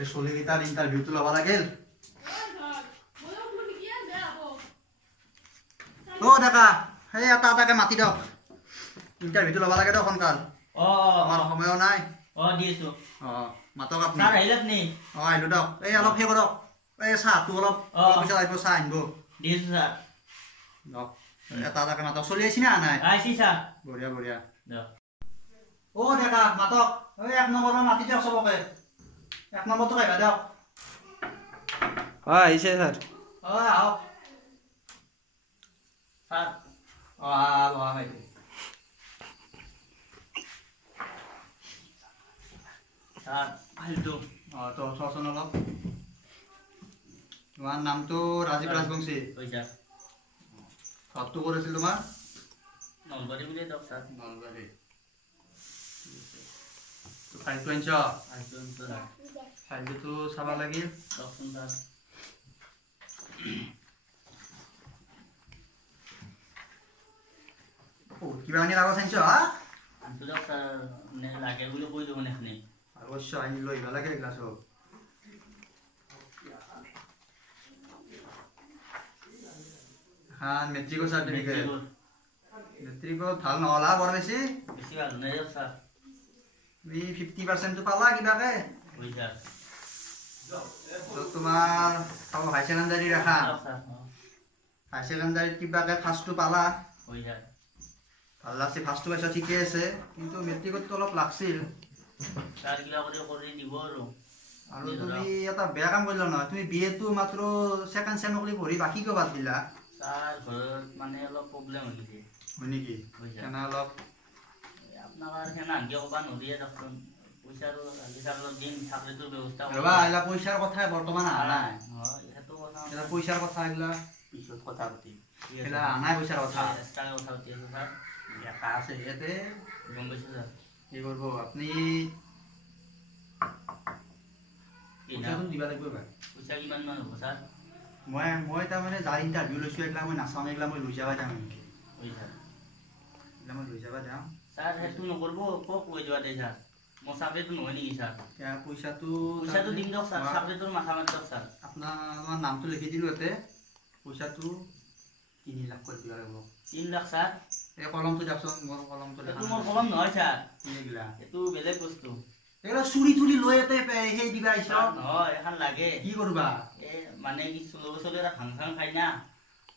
এই চলিকেইটাৰ ইণ্টাৰভিউটো ল'ব লাগিল। অ' ডেকা, সেই এটা এটাকে মাতি দিয়ক, ইণ্টাৰভিউটো ল'ব লাগে দিয়ক সোনকাল। আমাৰ সময়ো নাই। দিছো। মাতক আপুনি। ছাৰ আহিলে আপুনি? আহিলো দিয়ক। এই অলপ সেই কৰক, এই চাহটো অলপ পিছত আহিব, চাহ আনিব। দিছো ছাৰ। এটা এটাকে মাতক। চলি আহিছি না নাই? আহিছি ছাৰ। বঢ়িয়া বঢ়িয়া। অ' ডেকা মাতক, এই 1 নম্বৰৰ মাতি দিয়ক চবকে। 1 নম্বৰটো আহিবা দিয়ক। আহিছে ছাৰ। আহক। ছাৰ। ভাইটি। ছাৰ আহিলো। তো চোন অলপ। তোমাৰ নামটো ৰাজীৱ ৰাজবংশী। ঘৰটো ক'ত আছিল তোমাৰ? নলবাৰী বুলি দিয়ক ছাৰ। নলবাৰী। ফাইলটো আনিছ? ফাইলটো চাব লাগিল। দিয়কচোন ছাৰ। কিবা আনি কাগজ আনিছ হা? আনিছো দিয়ক ছাৰ, লাগে বুলি কৈ দিব এইখিনি। অৱশ্য আনি লৈ আহিব লাগে এইগিলা চব। মেট্ৰিকৰ চাৰ্টিফিকেট। মেট্ৰিকত ভাল নহ'লা বৰ বেছি? বেছি ভাল নাই দিয়ক ছাৰ। তুমি 50% পালা কিবাকে? তোমাৰ হাই ছেকেণ্ডাৰী ৰাখা? হাই ছেকেণ্ডাৰীত কিবাকে ফাৰ্ষ্টটো পালা? ভাল লাগছে, ফাৰ্ষ্টটো পাইছা ঠিকে আছে, কিন্তু মেট্ৰিকতটো অলপ লাগছিল। আৰু তুমি এটা বেয়া কাম কৰিলা নহয়, তুমি BA টো মাত্ৰ 2nd চেম কৰি পঢ়ি বাকী কিয় বাদ দিলা? ছাৰ ঘৰত মানে অলপ প্ৰব্লেম হৈ গৈছে। হয় নেকি? কেনে অলপ? আপোনাক আৰু সেনা আনকি ক'ব নদিয়ে দিয়কচোন। পইচাৰো অলপ দিন চাকৰিটোৰ ব্যৱস্থা ৰ'বা, এইগিলা পইচাৰ কথাই বৰ্তমান অহা নাই। সেইটো কথা পইচাৰ কথা এইগিলা পিছত কথা পাতিম। এইগিলা অহা নাই পইচাৰ কথা। এক্সট্ৰাকে কথা পাতি আছোঁ ছাৰ। ডেকা আছে ইয়াতে। গম পাইছোঁ ছাৰ। কি কৰিব আপুনি? পইচাটো দিবা লাগিব ভাই। পইচা কিমানমান হ'ব ছাৰ? মই তাৰমানে যাৰ ইণ্টাৰভিউ লৈছোঁ এইগিলা মই নাচাওঁ, এইগিলা মই লৈ যাব যাম নেকি? এইগিলা মই লৈ যাব যাম। ছাৰ সেইটো নকৰিব, কওক লৈ যোৱা দে ছাৰ। মোৰ চাকৰিটো নহয় নেকি ছাৰ? পইচাটো দিম দিয়ক ছাৰ, চাকৰিটোৰ মাথা মাৰি দিয়ক ছাৰ। আপোনাৰ নামটো লিখি দিলোঁ ইয়াতে। পইচাটো 3 লাখ কৰি দিব লাগিব। 3 লাখ ছাৰ? এই কলমটো দিয়কচোন, মোৰ কলমটো এইটো মোৰ কলম নহয় ছাৰ। এইগিলা এইটো বেলেগ বস্তু। এইগিলা চুৰি তুৰি লৈ ইয়াতে সেই দিবা আহিছ? নহয়, এখন লাগে। কি কৰিবা? মানে কি চলি এটা ভাং চাং খাই না।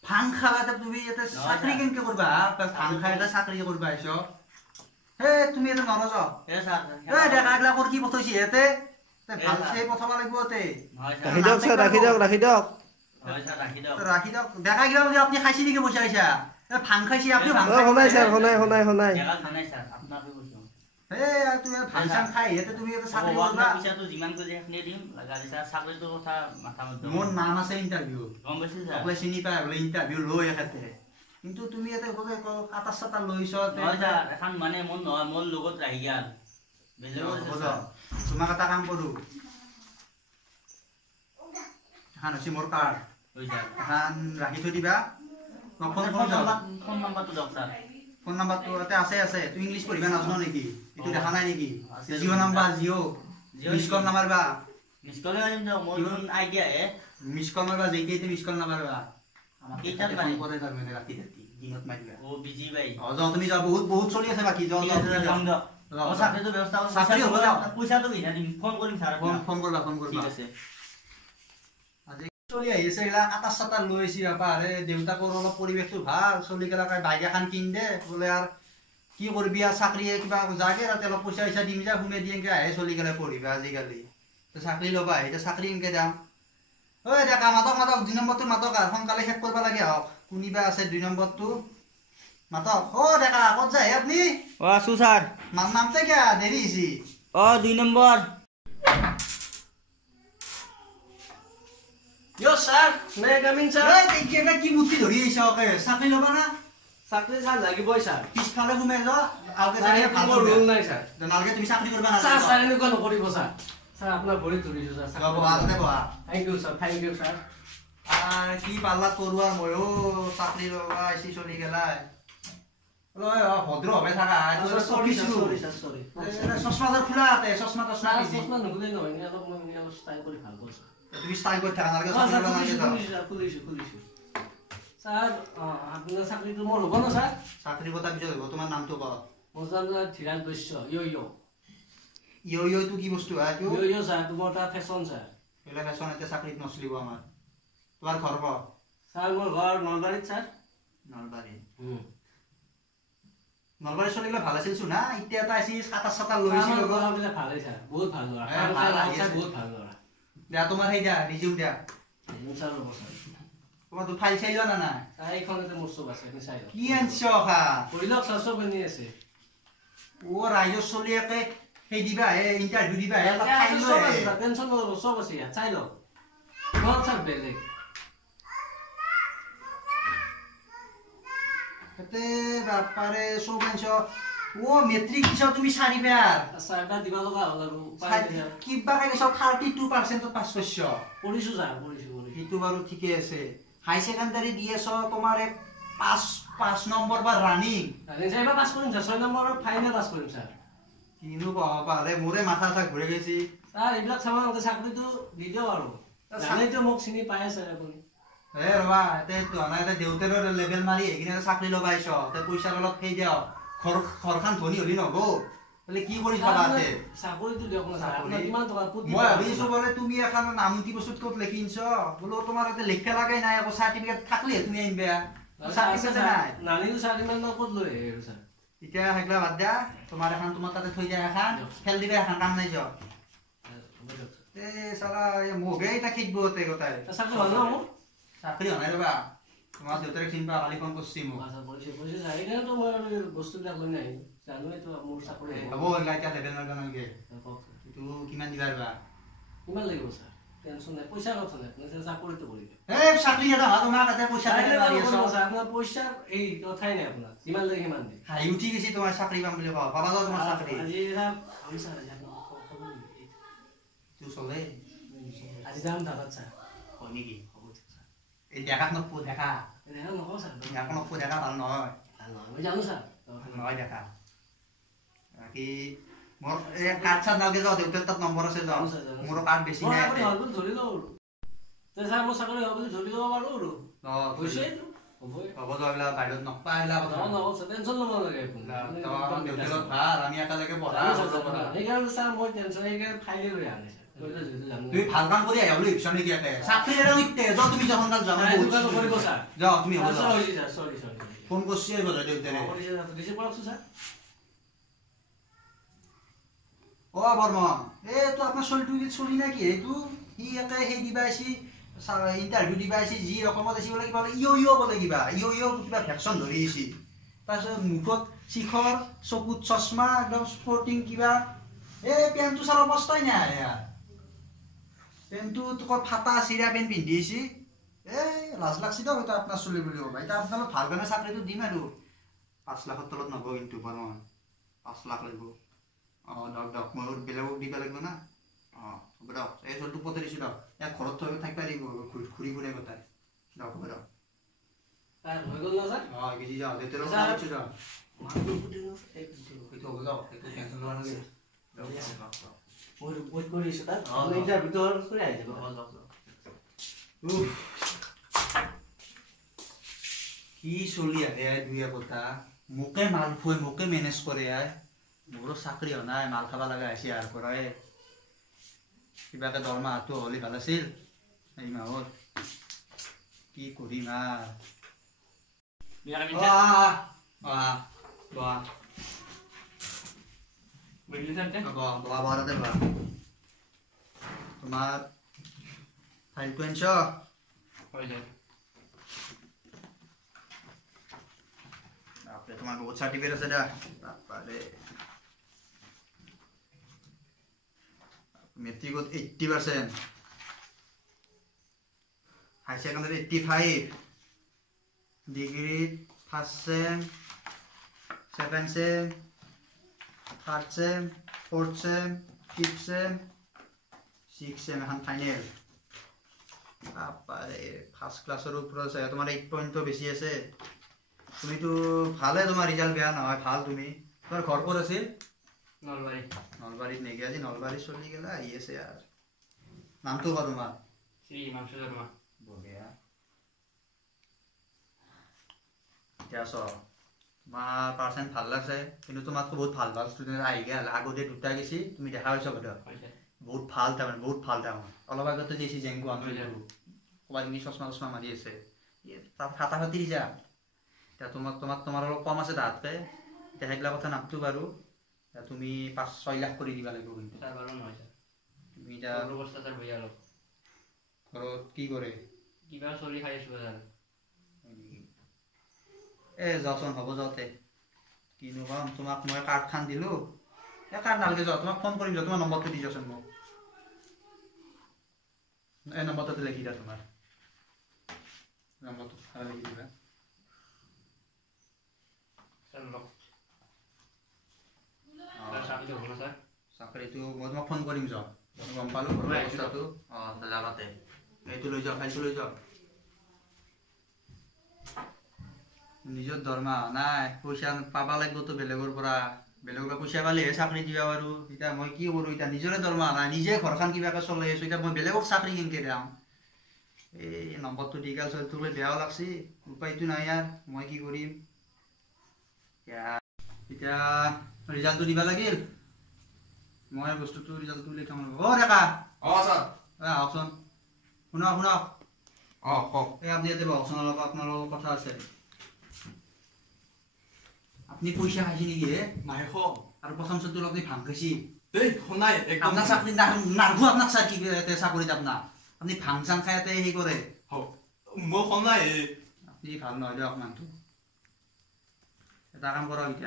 ভাং খাবা তুমি ইয়াতে চাকৰি কেনেকে কৰিবা? ভাং খাই এটা চাকৰি কৰিবা আহিছ? তুমি ইয়াতে নৰজ? ডেকাগিলা কৰি কি পঠাইছি ইয়াতে? ভালছে পঠাব লাগিব ইয়াতে। ৰাখি দিয়ক ছাৰ, ৰাখি দিয়ক, ৰাখি দিয়ক। ৰাখি দিয়ক। ডেকাগিলা বুলি আপুনি খাইছি নেকি পইচা খাইছা? ভাং খাইছি আপুনি? ভাং খাই শুনাই ছাৰ, শুনাই। তুমি ভাং চাং খাই ইয়াতে তুমি ইয়াতে চাকৰি কৰিবা? মোৰ নাম আছে ইণ্টাৰভিউ। আপোনাক চিনি পাই বোলে ইণ্টাৰভিউ লৈ এখেতে। কিন্তু তুমি ইয়াতে কাটা চাটা লৈছ। এখন মানে মোৰ নহয়, মোৰ লগত ৰাহি গেল। তোমাক এটা কাম কৰো, এখন হৈছে মোৰ কাৰ্ড, এখন ৰাখি থৈ দিবা। ফোন নাম্বাৰটো ইয়াতে আছে। তুমি ইংলিছ পঢ়িবা নাজানো নেকি? এইটো দেখা নাই নেকি? জিঅ' নাম্বাৰ, মিছ কল নামাৰবা। মিছ কল মাৰবা, যেইতে মিছ কল নামাৰবা। তুমি যা, বহুত চলি আছে বাকী। ফোন কৰিবা। চলি আহিছে এইগিলা কাটা চাটা লৈ আহিছি বাপা। দেউতাকৰ অলপ পৰিৱেশটো ভাল, চলি গেলা বাইক এখন কিন দে বোলে। আৰু কি কৰিবি আৰু চাকৰি কিবা যাগে তাতে অলপ পইচা চইচা দিম যা, সোমে দি এনেকে আহে চলি গেলে পঢ়িবা আজিকালি। চাকৰি ল'বা এতিয়া চাকৰি এনেকে দাম। ঐ ডেকা মাতক 2 নম্বৰটো মাতক আৰু সোনকালে শেষ কৰিব লাগে। হওক কোনিবা আছে 2 নম্বৰটো মাতক। ডেকা ক'ত যায় আপুনি? আছো ছাৰ। নামতে কিয়া দেৰি হৈছে? 2 নম্বৰ। ছাৰ, মে কামিং ছাৰ। কি মুঠি ধৰি আহিছ? চাকৰি ল'বা না? চাকৰি ছাৰ লাগিবই ছাৰ। পিছফালে সোমাই যোৱা। নালাগে, তুমি চাকৰি কৰিবা না? ছাৰ এনেকুৱা নকৰিব ছাৰ। ছাৰ আপোনাৰ ভৰিত ধৰিছো ছাৰ। Thank U sir. কি পাল্লাত কৰোঁ আৰু ময়ো চাকৰি ল'বা আহিছি চলি গেলাই। ভদ্ৰ হবে থাকা সৰি সৰি চশমাযোৰ খোলা আছে চশমা স্যাৰ পিন্ধি। চশমা নুখুলে নহয় নি অলপ মই অলপ ষ্টাইল কৰি ভাল পাওঁ স্যাৰ তুমি ষ্টাইল কৰি থাকা নালাগে স্যাৰ চশমা নালাগে খুলিছো স্যাৰ আপোনাৰ চাকৰিটো মোৰ হ'ব ন স্যাৰ চাকৰি কথা পিছত হ'ব তোমাৰ নামটো ক মোৰ নাম ধীৰাজ বৈশ্য ইয়ো কি বস্তু হয় এইটো ইয় স্যাৰ তোমাৰ এটা ফেশ্বন স্যাৰ এইবিলাক ফেশ্বন এতিয়া চাকৰিত নচলিব আমাৰ তোমাৰ ঘৰ ক স্যাৰ মোৰ ঘৰ নলবাৰীত স্যাৰ নলবাৰী নলবাৰী চলিলে ভাল আছিল চোন না এতিয়া এটা আছি কাটা চাটা লৈছিল আমাৰ ঘৰবিলাক ভালেই স্যাৰ বহুত ভাল ল'ৰা বহুত ভাল ল'ৰা দিয়া তোমাৰ সেই দিয়া ৰিজিউম দিয়া স্যাৰ ৰ'ব স্যাৰ তোমাৰতো ফাইল চাই যোৱা না নাই এইখনতে মোৰ চব আছে আপুনি চাই লওক কি আনছ খা কৰি লওক স্যাৰ চব এনে আছে ৰাইজৰ চলিয়াকে সেই দিবা ইণ্টাৰভিউ দিবা এটা ফাইল চব লৈ আছে টেনশ্যন নল'ব চব আছে ইয়াত চাই লওক ঘৰত স্যাৰ বেলেগ এতে বাপাৰে চব আনছ মেট্ৰিক দিছ তুমি 4 বাৰ স্যাৰ এটা দিব লগা হ'ল আৰু কিবা কৈছ 32% পাছ কৰিছ কৰিছোঁ স্যাৰ কৰিছোঁ সেইটো বাৰু ঠিকে আছে হাই সেকেন্ডাৰী দি আছ তোমাৰ 5 নম্বৰ বা ৰানিং এইবাৰ পাছ কৰিম স্যাৰ 6 নম্বৰৰ ফাইনেল পাছ কৰিম স্যাৰ কিনো কব পাৰে মোৰে মাথা ঘূৰি গৈছে স্যাৰ এইবিলাক চাব নালাগে চাকৰিটো দি দিয়ক আৰু জানেতো মোক চিনি পাই আছে আপুনি ৰবা এতে দেউতাৰৰ লেভেল মাৰি এইখিনি চাকৰি লগাইছ তে পইচাৰ অলপ সেই দিয় ঘৰখন ধনী হলি নহব বোলে কি কৰি খাবা তে চাকৰিটো দিয়ক না স্যাৰ আপোনাৰ কিমান টকা মই ভাবিছো বোলে তুমি এখন নামতি বস্তুত ক'ত লিখিনছ বোলো তোমাৰ এতে লিখা লাগাই নাই আকৌ চাৰ্টিফিকেট থাকলে তুমি আনবা চাৰ্টিফিকেট নাই নানিলো স্যাৰ ইমান ক'ত লৈ আহিব স্যাৰ এতিয়া হেগলা বাদ দিয়া তোমাৰ এখন তোমাৰ তাতে থৈ দিয়া এখন খেল দিবা এখন কাম নাই যোৱা এ সালা মোগে এটা খিটব তে গোটাই চাকৰি হ'ল ন মোৰ চাকৰি নাই ৰবা তোমাৰ দেউতাৰে চিন্তা কালি ফোন কৰিছি মোক আচ্ছা পইচা চাই কেনেতো মই বস্তুবিলাক লৈ নাই জানোৱেতো মোৰ চাকৰি হ'ব এইগিলা এতিয়া লেভেল মাৰিব নালাগে এইটো কিমান দিবা ৰবা কিমান লাগিব স্যাৰ টেনশ্যন নাই পইচা কথা নাই আপুনি চাকৰিটো কৰিব চাকৰি এটা হয় তোমাৰ তাতে পইচা নাই আপোনাৰ পইচাৰ এই কথাই নাই আপোনাৰ যিমান লাগে সিমান দিম হাই উঠি গৈছে তোমাৰ চাকৰি পাম বুলি কোৱা পাবা যাও তোমাৰ চাকৰি আজি আমি স্যাৰ এইটো চলে আজি যাম দাদাত স্যাৰ হয় নেকি এই দেখাক নকো দেখা দেখা নকওঁ স্যাৰ দেখাক নকো দেখা ভাল নহয় মই জানো স্যাৰ নহয় দেখা বাকী মোৰ এই কাৰ্ড চাৰ্ড নালাগে যাওঁ দেউতাৰ তাত নম্বৰ আছে যাওঁ মোৰ কাৰ্ড বেছি নাই আপুনি হ'ল বুলি ধৰি লওঁ তে স্যাৰ মোৰ চাকৰি হ'ব বুলি ধৰি ল'ব পাৰোঁ আৰু হৈছে হ'ব যাওঁ এইবিলাক বাহিৰত নকপা এইবিলাক কথা নহ'ব স্যাৰ টেনশ্যন ল'ব নালাগে আপুনি দেউতাৰ ভাল আমি একেলগে পঢ়া সেইকাৰণে স্যাৰ মই টেনশ্যন সেইকাৰণে ফাইলে লৈ আনে তুমি ভাল কাম কৰি আহিবা বুলি ভাবিছা নেকি ইয়াতে চাকৰি এটা উঠতে যাওঁ তুমি যখন কাল যাওঁ কৰিব স্যাৰ যাওঁ তুমি হ'ব স্যাৰ হৈছে স্যাৰ সৰি ফোন কৰিছি আহিব দেউতাৰে ৰিচিভ কৰকচোন স্যাৰ বৰ্মন এইটো আপোনাৰ চলিটো চলি নে কি এইটো সি একে সেই দিবা আহিছি ইণ্টাৰভিউ দিবা আহিছি যি ৰকমত আহিছি বোলে কিবা ইয় বোলে কিবা কিবা ভেকচন ধৰি আহিছি তাৰপিছত মুখত শিখৰ চকুত চশমা একদম স্পৰ্টিং কিবা পেণ্টটো চাৰ অৱস্থাই নাই পেণ্টটো তোকৰ ফাটা চিৰা পেণ্ট পিন্ধি আহিছি লাজ লাগছি দিয়ক এটা আপোনাৰ চলি বুলি ক'বা এতিয়া আপোনালোক ভাল কাৰণে চাকৰিটো দিম আৰু 5 লাখৰ তলত নহ'ব কিন্তু বৰ্মন 5 লাখ লাগিব দক মই বেলেগক দিব লাগিব না হ'ব দিয়ক এই চলটো পঠাই দিছোঁ দিয়ক ইয়াক ঘৰত থৈ থাকিব লাগিব ঘূৰি ফুৰে গোটাই দিয়ক হ'ব দিয়ক হৈ গ'ল না স্যাৰ গেছি যাওঁ দেউতাৰ সেইটো হ'ব দিয়ক সেইটো টেনশ্যন লোৱা নালাগে মই ৱেইট কৰি আছোঁ তাত ইণ্টাৰভিউটো কৰি আহি যাব কি চলি আহে দুই কথা মোকে মাল ফুৱে মোকে মেনেজ কৰে মোৰো চাকৰি হোৱা নাই মাল খাব লগা হৈছে ইয়াৰ পৰাই কিবাকে দৰমহাটো হ'লে ভাল আছিল এই মাহত কি কৰিম তোমাৰ ফাইলটো আনিছ তোমাৰ বহুত চাৰ্টিফিকেট আছে দা মেট্ৰিকত 80%, high secondary 85, degree first sem, second sem, third sem, fourth sem, fifth sem, six sem এখন ফাইনেল। ফার্স্ট ক্লাসের উপরে আছে তোমার 8 পয়েন্ট তো বেশি আছে। তুমিতো ভালে, তোমাৰ ৰিজাল্ট বেয়া নহয়, ভাল তুমি। তোমাৰ ঘৰ ক'ত আছিল? নলবাৰী। নলবাৰীত নেকি? আজি নলবাৰী চলি গেলা আহি আছে আৰু। নামটো কোৱা তোমাৰ? শ্ৰী হিমাংশু শৰ্মা। বঢ়িয়া। এতিয়া তোমাৰ পাৰ্চেণ্ট ভাল লাগছে, কিন্তু তোমাকতো বহুত ভাল ভাল ষ্টুডেণ্ট আহি গেল। আগতে দুটা গেছি, তুমি দেখা পাইছা বোধ বহুত ভাল তাৰমানে, বহুত ভাল তাৰমানে। অলপ আগতে যে জেংকু আনছো ক'ৰবাত তুমি চশমা চশমা মাৰি আছে, তাত ফাটাফাটি দিছা। এতিয়া তোমাৰ অলপ কম আছে তাহাঁতকে, এতিয়া সেইগিলা কথা নাপতো বাৰু। এতিয়া তুমি 5-6 লাখ কৰি দিবা লাগিব কিন্তু। তুমি এতিয়া ঘৰত কি কৰে? কিবা চলি খাই আছো ছাৰ। যাওঁচোন, হ'ব যাওঁতে কিনো কম তোমাক। মই কাৰ্ডখন দিলোঁ, এই কাৰ্ড নালাগে যাওঁ, তোমাক ফোন কৰিম যাওঁ। তোমাৰ নম্বৰটো দি যাওঁচোন মোক, এই নম্বৰটোতে লিখি দিয়া। তোমাৰ নম্বৰটো লিখি দিবা। চাকৰিটো মই তোমাক ফোন কৰিম যাওঁ, গম পালোঁ ব্যৱস্থাটো। জাগাতে এইটো লৈ যাওঁ, ফাইলটো লৈ যাওঁ। নিজৰ দৰমহা নাই, পইচা পাবা লাগিবতো বেলেগৰ পৰা পইচা পালেহে চাকৰি দিবা পাৰোঁ। এতিয়া মই কি কৰোঁ? এতিয়া নিজৰে দৰমহা নাই, নিজে ঘৰখন কিবাকৈ চলাই আছোঁ। এতিয়া মই বেলেগক চাকৰি কেনেকৈ দিয়াম? এই নম্বৰটো দি গেল, তোক বেয়াও লাগছি, উপায়টো নাই আৰু। মই কি কৰিম এতিয়া? ৰিজাল্টটো দিবা লাগিল, মই বস্তুটো ৰিজাল্টটো উলিয়াই থ'ম। ডেকা আহকচোন, শুনক। কওক। এই আপুনি ইয়াতে বহকচোন, অলপ আপোনাৰ লগত কথা আছে। আপুনি পইচা খাইছে নেকি? নাই আৰু প্ৰথম চতুৰ লগত ভাং খাইছি। শুনাই আপোনাৰ চাকৰি নাৰভো, আপোনাক চাকৰিত আপুনি ভাং চাং খাই ইয়াতে সেই কৰে। মই শুনাই আপুনি ভাল নহয় দিয়ক মানুহটো। এটা কাম কৰক,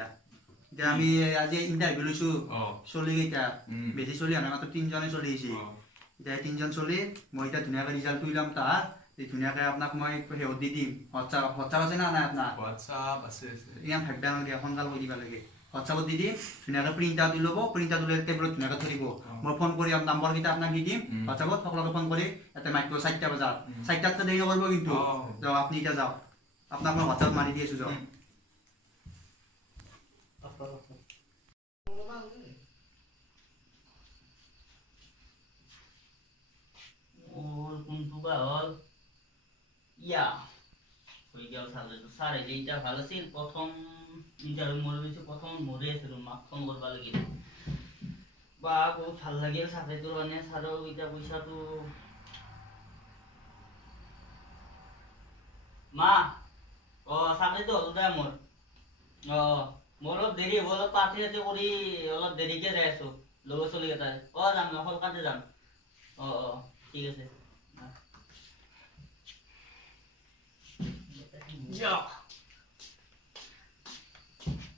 এতিয়া আমি আজি ইণ্টাৰভিউ লৈছোঁ চলিকেইটা, বেছি চলি অহা নাই, মাত্ৰ 3জনে চলি আহিছে। এতিয়া 3জন চলি মই এতিয়া ধুনীয়াকৈ ৰিজাল্টটো উলিয়াম তাৰ, ধুনীয়াকৈ আপোনাক মই সেহত দি দিম। হোৱাটছআপ আছে না নাই আপোনাৰ? হোৱাটছআপ আছে। ইমান ভাবিব নালাগে, সোনকাল কৰি দিব লাগে। হোৱাটছআপত দি দিম, ধুনীয়াকৈ প্ৰিণ্ট আউট ল'ব, প্ৰিণ্ট আউট উলিয়াই টেবুলত ধুনীয়াকৈ থৈ দিব। মই ফোন কৰি নম্বৰকেইটা আপোনাক দি দিম হোৱাটছআপত, সকলোকে ফোন কৰি ইয়াতে মাতিব 4টা বজাত। 4টাতকৈ দেৰি নকৰিব কিন্তু। যাওক আপুনি এতিয়া যাওক, আপোনাক মই হোৱাটছআপত মাৰি দি আছোঁ, যাওক। কোনটো বা হ'ল ইয়া হৈ গেল চাকৰিটো। ছাৰ আহিলে এতিয়া ভাল আছিল। প্ৰথম ইণ্টাৰভিউ মোৰ গৈছোঁ, প্ৰথম মোৰে আছিলোঁ, মাক ফোন কৰিব লাগিল। বা বহুত ভাল লাগিল চাকৰিটোৰ কাৰণে। ছাৰৰ এতিয়া পইচাটো মা চাকৰিটো হ'ল দে মোৰ। মোৰ অলপ দেৰি হ'ব, অলপ পাৰ্টি চাৰ্টি কৰি অলপ দেৰিকৈ যাই আছোঁ লগৰ চলিকেইটাই। যাম সোনকালে যাম। ঠিক আছে।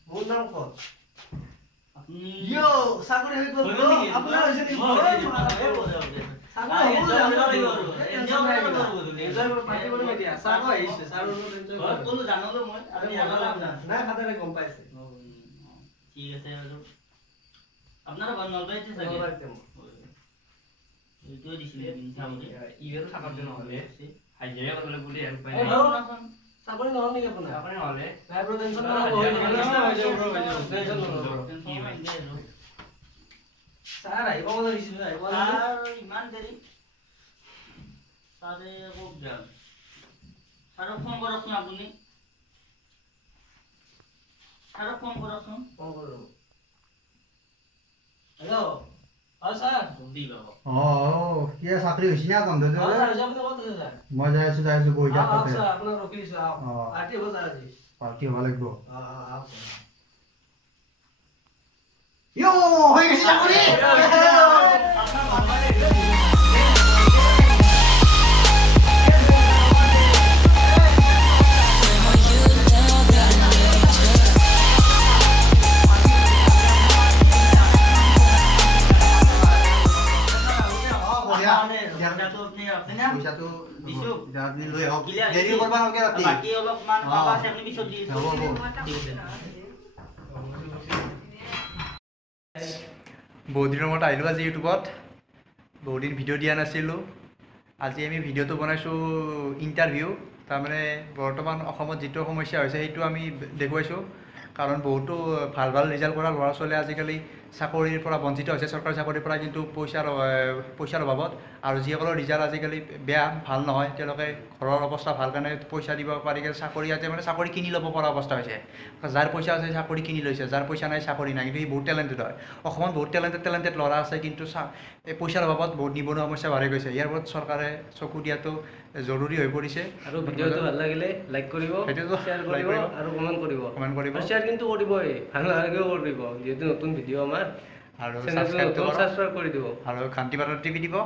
মোৰ নাম ক'ত? আপুনি চাকৰি হৈ গ'ল। আপোনাৰ হৈছে নেকি? গম পাইছে। ঠিক আছে বাৰু। আপোনাৰ ঘৰ নলবাৰীতে চাগে? এইটোৱে দিছিলে ইভেল থাকাৰ জন্য হ'লে হাজিৰা কৰিবলৈ বুলি আৰু পাই চাকৰি নহ'ল নেকি আপোনাৰ? চাকৰি নহ'লে টেনচন ছাৰ আহিব লাগিছিল। ইমান দেৰি ছাৰে খুব বেয়া। ছাৰক ফোন কৰকচোন আপুনি। ছাৰক ফোন কৰকচোন। ফোন কৰোঁ। Hello' sir. জলদি পাব। কি চাকৰি হৈছে না তহঁতৰ? মই যাই আছোঁ বহি থাক। আপোনাক ৰখি দিছোঁ, পাৰ্টি হ'ব ছাৰ আজি। পাৰ্টি হ'ব লাগিব। হৈ গৈছে চাকৰি। পইচাটো আপুনি লৈ আহক, দেৰি কৰিব নালাগে ৰাতি। বাকী অলপমান পাবা আছে, আপুনি পিছত দি আছোঁ। বহুত দিনৰ মূৰত আহিলোঁ আজি ইউটিউবত। বহুত দিন ভিডিঅ' দিয়া নাছিলোঁ। আজি আমি ভিডিঅ'টো বনাইছোঁ ইণ্টাৰভিউ তাৰমানে বৰ্তমান অসমত যিটো সমস্যা হৈছে সেইটো আমি দেখুৱাইছোঁ কাৰণ বহুতো ভাল ভাল ৰিজাল্ট কৰা ল'ৰা ছোৱালীয়ে আজিকালি চাকৰিৰ পৰা বঞ্চিত হৈছে চৰকাৰী চাকৰিৰ পৰা কিন্তু পইচাৰ অভাৱত আৰু যিসকলৰ ৰিজাল্ট আজিকালি বেয়া ভাল নহয় তেওঁলোকে ঘৰৰ অৱস্থা ভাল কাৰণে পইচা দিব পাৰি চাকৰি ইয়াতে মানে চাকৰি কিনি ল'ব পৰা অৱস্থা হৈছে যাৰ পইচা আছে চাকৰি কিনি লৈছে যাৰ পইচা নাই চাকৰি নাই কিন্তু সি বহুত টেলেণ্টেড হয় অসমত বহুত টেলেণ্টেড ল'ৰা আছে কিন্তু এই পইচাৰ অভাৱত বহুত নিবনুৱা সমস্যা বাঢ়ি গৈছে ইয়াৰ ওপৰত চৰকাৰে চকু দিয়াটো জৰুৰী হৈ পৰিছে আৰু ভিডিঅ'টো ভাল লাগিলে লাইক কৰিব শ্বেয়াৰ কৰিব আৰু কমেণ্ট কৰিব শ্বেয়াৰ কিন্তু কৰিবই ভাল নালাগেও কৰিব যিহেতু নতুন ভিডিঅ' আমাৰ আৰু ছাবস্ক্ৰাইব কৰি দিব আৰু ঘণ্টি বাটন টিপি দিব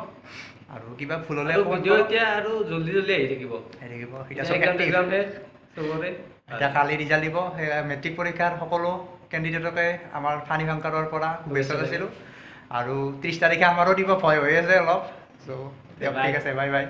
আৰু কিবা ভুল হ'লে ভিডিঅ' এতিয়া আৰু জল্দি আহি থাকিব এতিয়া কালি ৰিজাল্ট দিব মেট্ৰিক পৰীক্ষাৰ সকলো কেণ্ডিডেটকে আমাৰ ফানি ফাংকাৰৰ পৰা শুভেচ্ছা দিছিলোঁ আৰু 30 তাৰিখে আমাৰো দিব ভয় হৈ আছে অলপ চ' ঠিক আছে বাই বাই